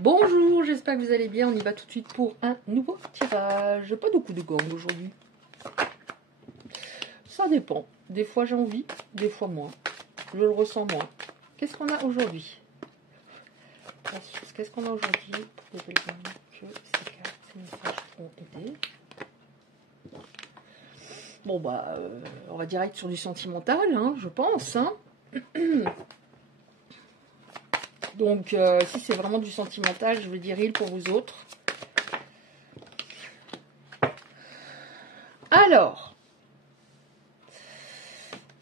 Bonjour, j'espère que vous allez bien. On y va tout de suite pour un nouveau tirage. Pas beaucoup de gommes aujourd'hui. Ça dépend. Des fois j'ai envie, des fois moins. Je le ressens moins. Qu'est-ce qu'on a aujourd'hui? Qu'est-ce qu'on a aujourd'hui pour que ces cartes, ces messages ont aidé? Bon bah, on va direct sur du sentimental, hein, je pense. Hein. Donc, si c'est vraiment du sentimental, je veux dire il pour vous autres. Alors,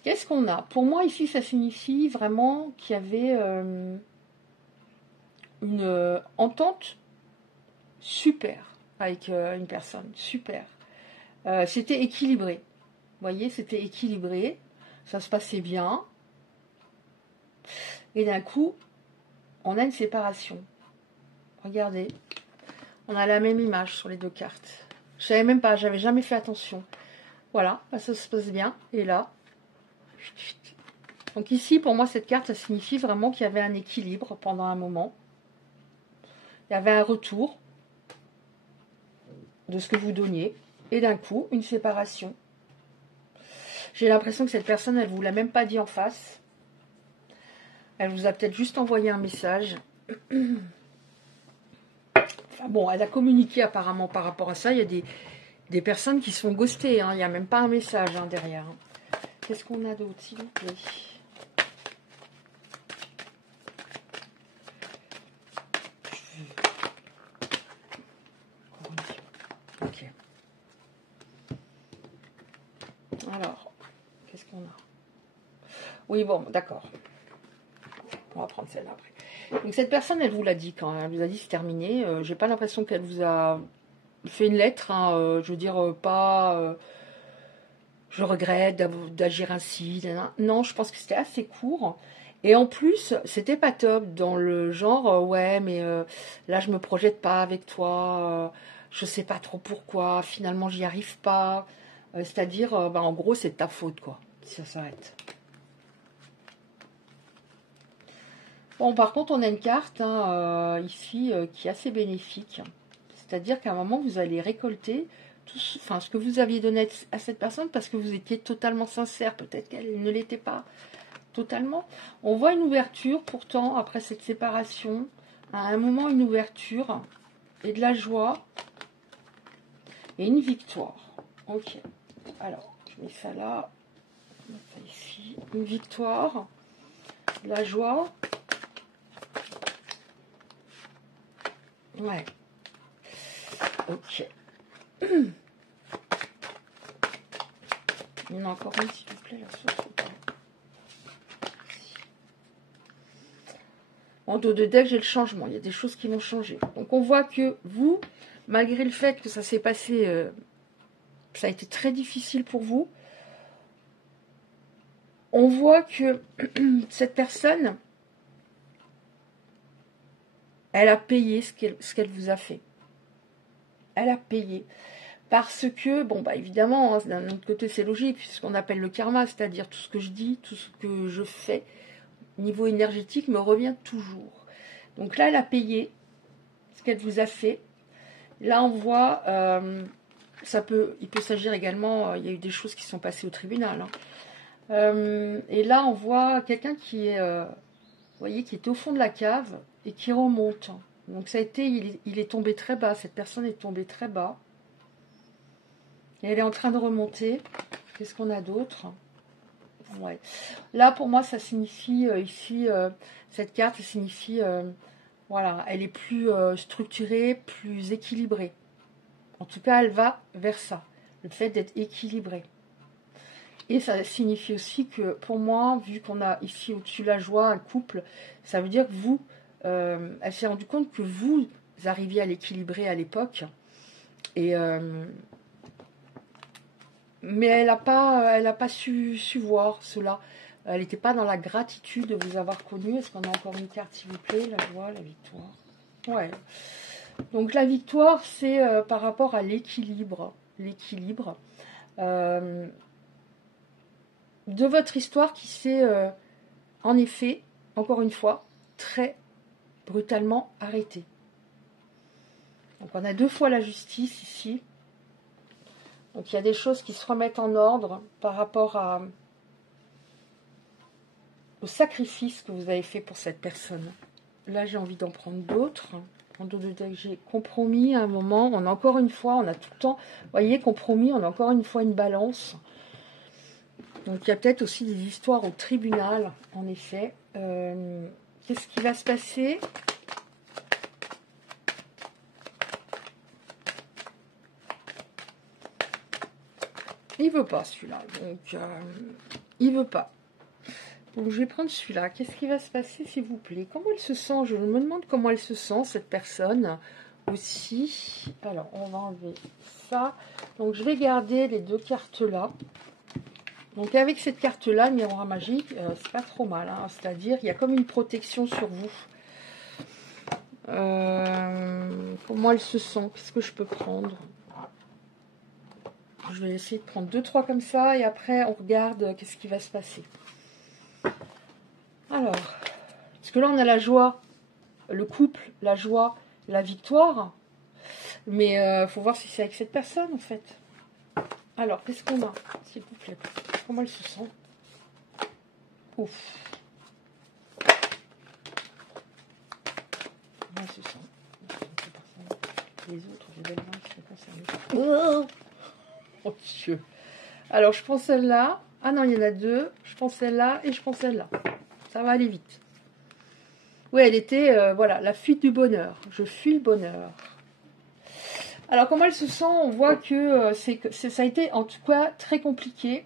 qu'est-ce qu'on a? Pour moi, ici, ça signifie vraiment qu'il y avait une entente super avec une personne. Super. C'était équilibré. Vous voyez, c'était équilibré. Ça se passait bien. Et d'un coup, on a une séparation. Regardez. On a la même image sur les deux cartes. Je savais même pas, j'avais jamais fait attention. Voilà, ça se passe bien. Et là. Donc ici, pour moi, cette carte, ça signifie vraiment qu'il y avait un équilibre pendant un moment. Il y avait un retour de ce que vous donniez. Et d'un coup, une séparation. J'ai l'impression que cette personne, elle ne vous l'a même pas dit en face. Elle vous a peut-être juste envoyé un message. Enfin bon, elle a communiqué apparemment par rapport à ça. Il y a des personnes qui se font ghoster. Hein. Il n'y a même pas un message derrière. Qu'est-ce qu'on a d'autre, s'il vous plaît? Ok. Alors, qu'est-ce qu'on a? Oui, bon, d'accord. On va prendre celle-là après. Donc cette personne, elle vous l'a dit quand elle vous a dit c'est terminé. J'ai pas l'impression qu'elle vous a fait une lettre. Hein, je veux dire, pas... je regrette d'agir ainsi. Non, je pense que c'était assez court. Et en plus, c'était pas top dans le genre, ouais, mais là, je me projette pas avec toi. Je sais pas trop pourquoi. Finalement, j'y arrive pas. C'est-à-dire, bah, en gros, c'est de ta faute, quoi, si ça s'arrête. Bon, par contre, on a une carte hein, ici qui est assez bénéfique. C'est-à-dire qu'à un moment, vous allez récolter tout ce que vous aviez donné à cette personne parce que vous étiez totalement sincère. Peut-être qu'elle ne l'était pas totalement. On voit une ouverture, pourtant, après cette séparation. À un moment, une ouverture et de la joie et une victoire. Ok. Alors, je mets ça là. Je mets ça ici. Une victoire, de la joie. Ouais. Ok. Il y en a encore une, s'il vous plaît, la sauce. En dos de deck, j'ai le changement. Il y a des choses qui vont changer. Donc, on voit que vous, malgré le fait que ça s'est passé, ça a été très difficile pour vous, on voit que cette personne, elle a payé ce qu'elle vous a fait. Elle a payé. Parce que, bon, bah évidemment, hein, d'un autre côté, c'est logique, c'est ce qu'on appelle le karma, c'est-à-dire tout ce que je dis, tout ce que je fais, niveau énergétique, me revient toujours. Donc là, elle a payé ce qu'elle vous a fait. Là, on voit, il peut s'agir également, il y a eu des choses qui sont passées au tribunal. Hein. Et là, on voit quelqu'un qui est, vous voyez, qui était au fond de la cave et qui remonte. Donc ça a été, il est tombé très bas, cette personne est tombée très bas. Et elle est en train de remonter. Qu'est-ce qu'on a d'autre? Ouais. Là, pour moi, ça signifie, ici, cette carte, ça signifie, voilà, elle est plus structurée, plus équilibrée. En tout cas, elle va vers ça, le fait d'être équilibrée. Et ça signifie aussi que, pour moi, vu qu'on a ici au-dessus la joie, un couple, ça veut dire que vous, elle s'est rendue compte que vous arriviez à l'équilibrer à l'époque. Et... mais elle n'a pas su voir cela. Elle n'était pas dans la gratitude de vous avoir connu. Est-ce qu'on a encore une carte, s'il vous plaît? La joie, la victoire. Ouais. Donc la victoire, c'est par rapport à l'équilibre. L'équilibre de votre histoire qui s'est, en effet, encore une fois, très brutalement arrêtée. Donc on a 2 fois la justice ici. Donc il y a des choses qui se remettent en ordre par rapport au sacrifice que vous avez fait pour cette personne. Là, j'ai envie d'en prendre d'autres. J'ai compromis à un moment. On a encore une fois, on a tout le temps, vous voyez, compromis, on a encore une fois une balance. Donc il y a peut-être aussi des histoires au tribunal, en effet. Qu'est-ce qui va se passer ? Il veut pas celui-là, donc il veut pas. Donc je vais prendre celui-là. Qu'est-ce qui va se passer, s'il vous plaît? Comment elle se sent? Je me demande comment elle se sent, cette personne aussi. Alors, on va enlever ça. Donc je vais garder les 2 cartes-là. Donc avec cette carte-là, le miroir magique, c'est pas trop mal. Hein. C'est-à-dire, il y a comme une protection sur vous. Comment elle se sent? Qu'est-ce que je peux prendre? Je vais essayer de prendre 2-3 comme ça. Et après, on regarde qu'est-ce qui va se passer. Alors, parce que là, on a la joie, le couple, la joie, la victoire. Mais il faut voir si c'est avec cette personne, en fait. Alors, qu'est-ce qu'on a, s'il vous plaît? Comment elle se sent? Ouf. Comment elle se sent? Les autres, j'ai des mains qui sont concernées. Oh Dieu. Alors, je prends celle-là. Ah non, il y en a 2. Je prends celle-là et je prends celle-là. Ça va aller vite. Oui, elle était, voilà, la fuite du bonheur. Je fuis le bonheur. Alors, comment elle se sent? On voit que ça a été, en tout cas, très compliqué.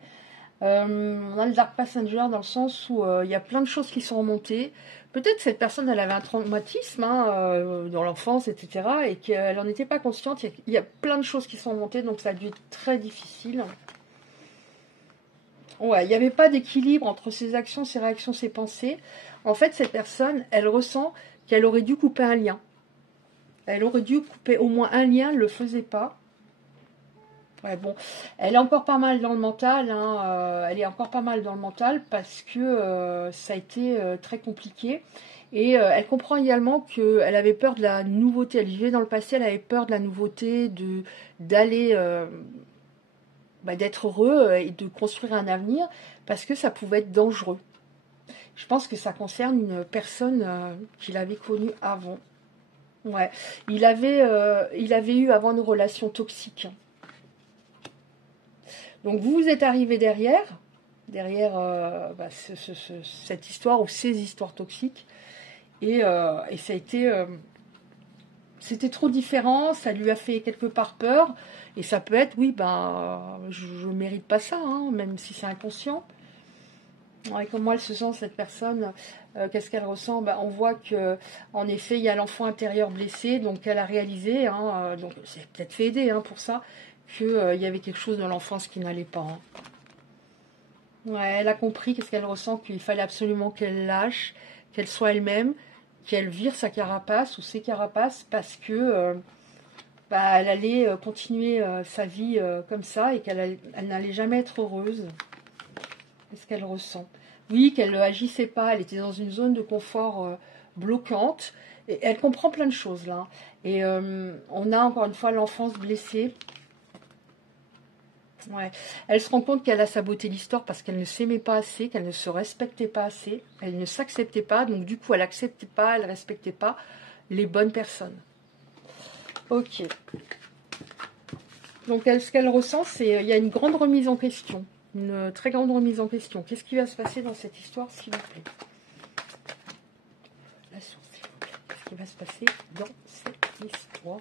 On a le Dark Passenger dans le sens où il y a plein de choses qui sont remontées. Peut-être cette personne, elle avait un traumatisme dans l'enfance, etc. et qu'elle n'en était pas consciente. Il y a plein de choses qui sont remontées, donc ça a dû être très difficile. Ouais, il n'y avait pas d'équilibre entre ses actions, ses réactions, ses pensées. En fait, cette personne, elle ressent qu'elle aurait dû couper un lien. Elle aurait dû couper au moins un lien, elle ne le faisait pas. Ouais, bon, elle est encore pas mal dans le mental, hein, elle est encore pas mal dans le mental parce que ça a été très compliqué. Et elle comprend également qu'elle avait peur de la nouveauté. Elle vivait dans le passé, elle avait peur de la nouveauté, d'aller, d'être heureux et de construire un avenir parce que ça pouvait être dangereux. Je pense que ça concerne une personne qu'il avait connue avant. Ouais, il avait eu avant une relation toxique. Donc vous êtes arrivé derrière cette histoire ou ces histoires toxiques et ça a été, c'était trop différent, ça lui a fait quelque part peur et ça peut être, oui, je mérite pas ça, hein, même si c'est inconscient. Ouais, comment elle se sent, cette personne? Qu'est-ce qu'elle ressent? On voit que, en effet, il y a l'enfant intérieur blessé, donc elle a réalisé, hein, donc c'est peut-être fait aider pour ça, qu'il y avait quelque chose dans l'enfance qui n'allait pas. Hein. Ouais, elle a compris qu'est-ce qu'elle ressent, qu'il fallait absolument qu'elle lâche, qu'elle soit elle-même, qu'elle vire sa carapace ou ses carapaces parce que elle allait continuer sa vie comme ça et qu'elle n'allait jamais être heureuse. Qu'est-ce qu'elle ressent? Oui, qu'elle ne agissait pas, elle était dans une zone de confort bloquante. Et elle comprend plein de choses là. Et on a encore une fois l'enfance blessée. Ouais. Elle se rend compte qu'elle a saboté l'histoire parce qu'elle ne s'aimait pas assez, qu'elle ne se respectait pas assez, elle ne s'acceptait pas, donc du coup elle n'acceptait pas, elle ne respectait pas les bonnes personnes. Ok. Donc ce qu'elle ressent, c'est il y a une grande remise en question. Une très grande remise en question. Qu'est-ce qui va se passer dans cette histoire, s'il vous plaît? La source, s'il vous plaît. Qu'est-ce qui va se passer dans cette histoire?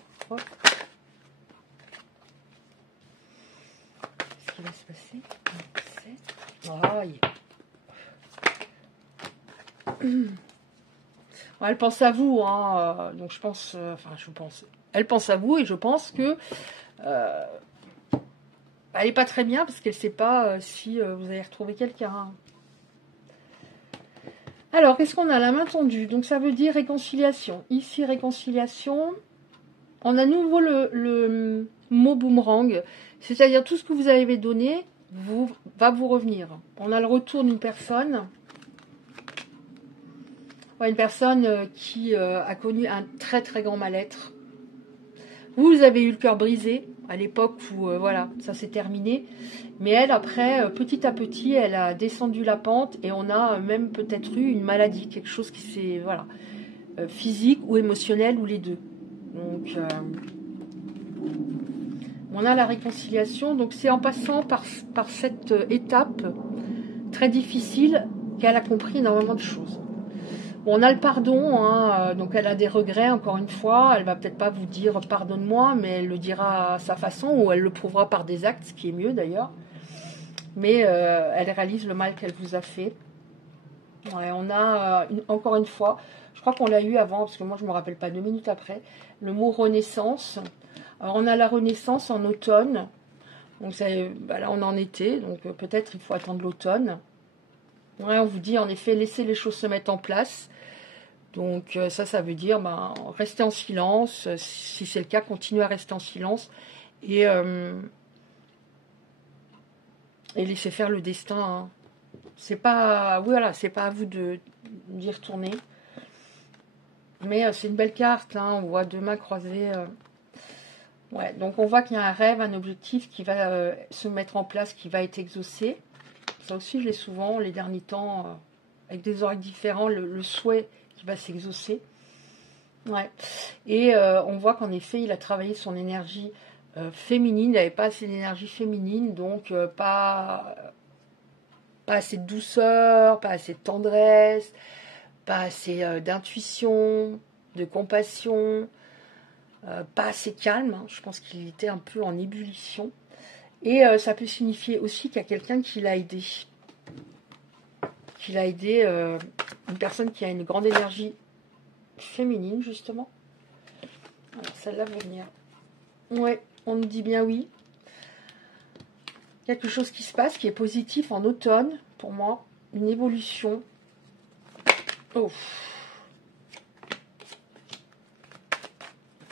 Qu'est-ce qui va se passer dans cette... Elle pense à vous, hein, donc je pense... Elle pense à vous et je pense que... elle n'est pas très bien parce qu'elle ne sait pas si vous allez retrouver quelqu'un. Alors, qu'est-ce qu'on a? La main tendue. Donc, ça veut dire réconciliation. Ici, réconciliation. On a à nouveau le mot boomerang. C'est-à-dire tout ce que vous avez donné va vous revenir. On a le retour d'une personne. Ouais, une personne qui a connu un très très grand mal-être. Vous avez eu le cœur brisé à l'époque où, voilà, ça s'est terminé. Mais elle, après, petit à petit, elle a descendu la pente et on a même peut-être eu une maladie, quelque chose qui s'est, voilà, physique ou émotionnel ou les deux. Donc, on a la réconciliation. Donc, c'est en passant par cette étape très difficile qu'elle a compris énormément de choses. Bon, on a le pardon, hein, donc elle a des regrets, encore une fois. Elle va peut-être pas vous dire pardonne-moi, mais elle le dira à sa façon ou elle le prouvera par des actes, ce qui est mieux d'ailleurs. Mais elle réalise le mal qu'elle vous a fait. Ouais, on a, encore une fois, je crois qu'on l'a eu avant, parce que moi je me rappelle pas 2 minutes après, le mot renaissance. Alors on a la renaissance en automne, donc ça, bah là on en était, donc peut-être il faut attendre l'automne. Ouais, on vous dit en effet laissez les choses se mettre en place. Donc ça veut dire ben, rester en silence, si c'est le cas, continuez à rester en silence et laisser faire le destin. Hein. C'est pas, voilà, c'est pas à vous d'y retourner. Mais c'est une belle carte, hein, on voit deux mains croisées. Ouais, donc on voit qu'il y a un rêve, un objectif qui va se mettre en place, qui va être exaucé. Ça aussi, je l'ai souvent, les derniers temps, avec des oreilles différents, le souhait qui va s'exaucer. Ouais. Et on voit qu'en effet, il a travaillé son énergie féminine, il n'avait pas assez d'énergie féminine, donc pas assez de douceur, pas assez de tendresse, pas assez d'intuition, de compassion, pas assez calme. Hein. Je pense qu'il était un peu en ébullition. Et ça peut signifier aussi qu'il y a quelqu'un qui l'a aidé. Qu'il a aidé une personne qui a une grande énergie féminine, justement. Alors, celle-là va venir. Ouais, on nous dit bien oui. Quelque chose qui se passe, qui est positif en automne, pour moi. Une évolution. Oh.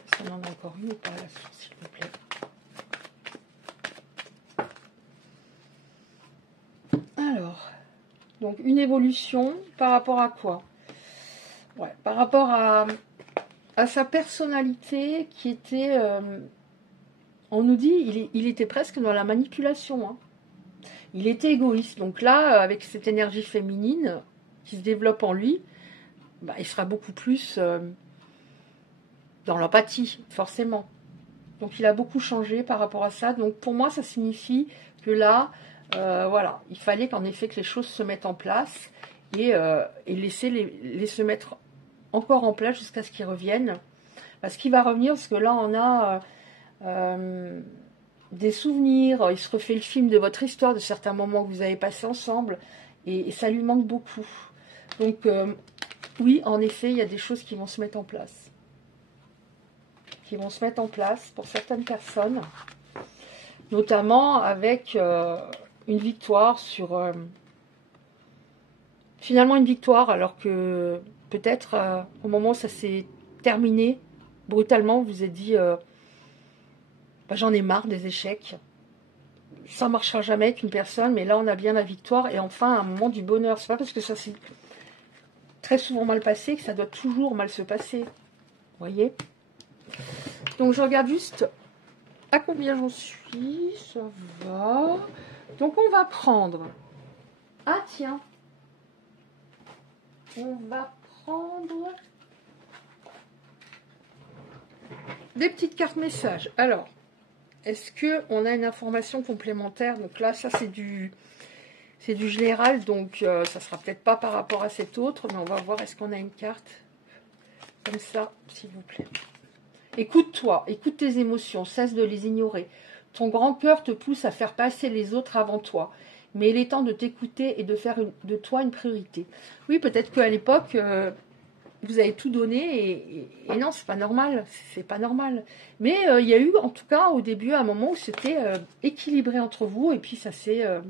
Est-ce qu'on en a encore une ou pas, là, s'il vous plaît? Alors, donc une évolution par rapport à quoi? Ouais, par rapport à sa personnalité qui était... on nous dit il était presque dans la manipulation. Hein. Il était égoïste. Donc là, avec cette énergie féminine qui se développe en lui, bah, il sera beaucoup plus dans l'empathie, forcément. Donc il a beaucoup changé par rapport à ça. Donc pour moi, ça signifie que là, voilà, il fallait qu'en effet que les choses se mettent en place et laisser les se mettre encore en place jusqu'à ce qu'ils reviennent. Parce qu'il va revenir, parce que là, on a des souvenirs, il se refait le film de votre histoire, de certains moments que vous avez passés ensemble, et ça lui manque beaucoup. Donc, oui, en effet, il y a des choses qui vont se mettre en place. Qui vont se mettre en place pour certaines personnes, notamment avec une victoire sur... finalement, une victoire, alors que peut-être au moment où ça s'est terminé, brutalement, vous vous êtes dit bah, j'en ai marre des échecs, ça ne marchera jamais avec une personne, mais là on a bien la victoire et enfin un moment du bonheur. C'est pas parce que ça s'est très souvent mal passé que ça doit toujours mal se passer, vous voyez. Donc je regarde juste à combien j'en suis, ça va. Donc on va prendre, ah tiens, on va prendre des petites cartes messages. Alors, est-ce qu'on a une information complémentaire? Donc là, ça c'est du général, donc ça sera peut-être pas par rapport à cet autre, mais on va voir, est-ce qu'on a une carte comme ça, s'il vous plaît. Écoute-toi, écoute tes émotions, cesse de les ignorer. Ton grand cœur te pousse à faire passer les autres avant toi. Mais il est temps de t'écouter et de faire de toi une priorité. Oui, peut-être qu'à l'époque... vous avez tout donné et non, c'est pas normal, c'est pas normal. Mais il y a eu, en tout cas, au début, un moment où c'était équilibré entre vous et puis ça s'est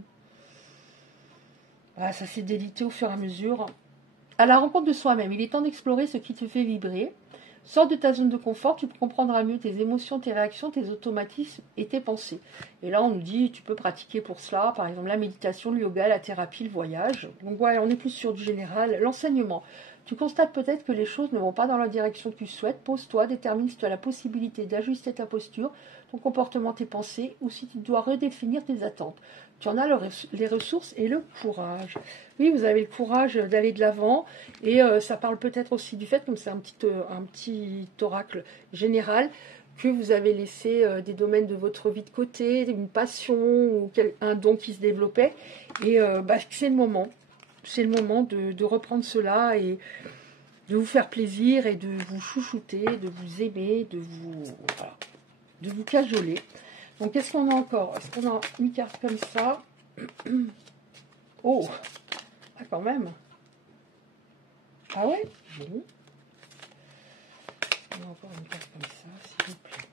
délité au fur et à mesure. À la rencontre de soi-même, il est temps d'explorer ce qui te fait vibrer. Sors de ta zone de confort, tu comprendras mieux tes émotions, tes réactions, tes automatismes et tes pensées. Et là, on nous dit, tu peux pratiquer pour cela, par exemple, la méditation, le yoga, la thérapie, le voyage. Donc, ouais, on est plus sur du général, l'enseignement. Tu constates peut-être que les choses ne vont pas dans la direction que tu souhaites. Pose-toi, détermine si tu as la possibilité d'ajuster ta posture, ton comportement, tes pensées, ou si tu dois redéfinir tes attentes. Tu en as les ressources et le courage. Oui, vous avez le courage d'aller de l'avant, et ça parle peut-être aussi du fait, comme c'est un petit oracle général, que vous avez laissé des domaines de votre vie de côté, une passion ou un don qui se développait, et c'est le moment. C'est le moment de reprendre cela et de vous faire plaisir et de vous chouchouter, de vous aimer, voilà, de vous cajoler. Donc, qu'est-ce qu'on a encore? Est-ce qu'on a une carte comme ça? Oh, ah, quand même. Ah ouais? Bon. On a encore une carte comme ça, s'il vous plaît.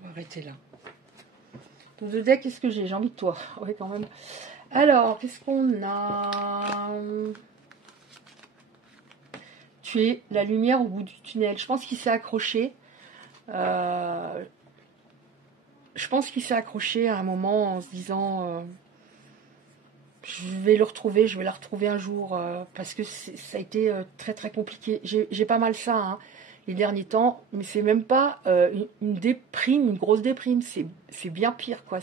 On va arrêter là. De deck, qu'est-ce que j'ai? J'ai envie de toi. Oui, quand même. Alors, qu'est-ce qu'on a? Tu es la lumière au bout du tunnel. Je pense qu'il s'est accroché. Je pense qu'il s'est accroché à un moment en se disant je vais le retrouver, je vais la retrouver un jour. Parce que ça a été très très compliqué. J'ai pas mal ça, hein, les derniers temps. Mais c'est même pas une déprime, une grosse déprime. C'est bien pire, quoi.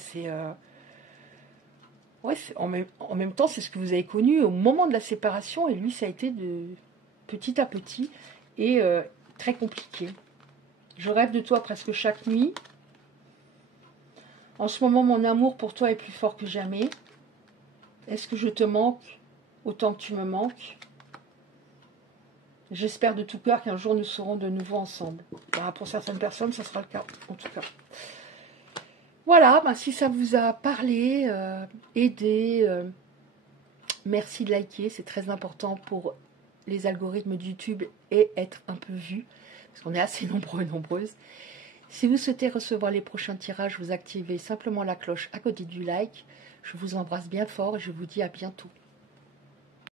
Ouais, en même temps, c'est ce que vous avez connu au moment de la séparation. Et lui, ça a été de petit à petit et très compliqué. Je rêve de toi presque chaque nuit. En ce moment, mon amour pour toi est plus fort que jamais. Est-ce que je te manque autant que tu me manques? J'espère de tout cœur qu'un jour nous serons de nouveau ensemble. Bah, pour certaines personnes, ça sera le cas, en tout cas. Voilà, bah, si ça vous a parlé, aidé, merci de liker, c'est très important pour les algorithmes de YouTube et être un peu vu, parce qu'on est assez nombreux et nombreuses. Si vous souhaitez recevoir les prochains tirages, vous activez simplement la cloche à côté du like. Je vous embrasse bien fort et je vous dis à bientôt.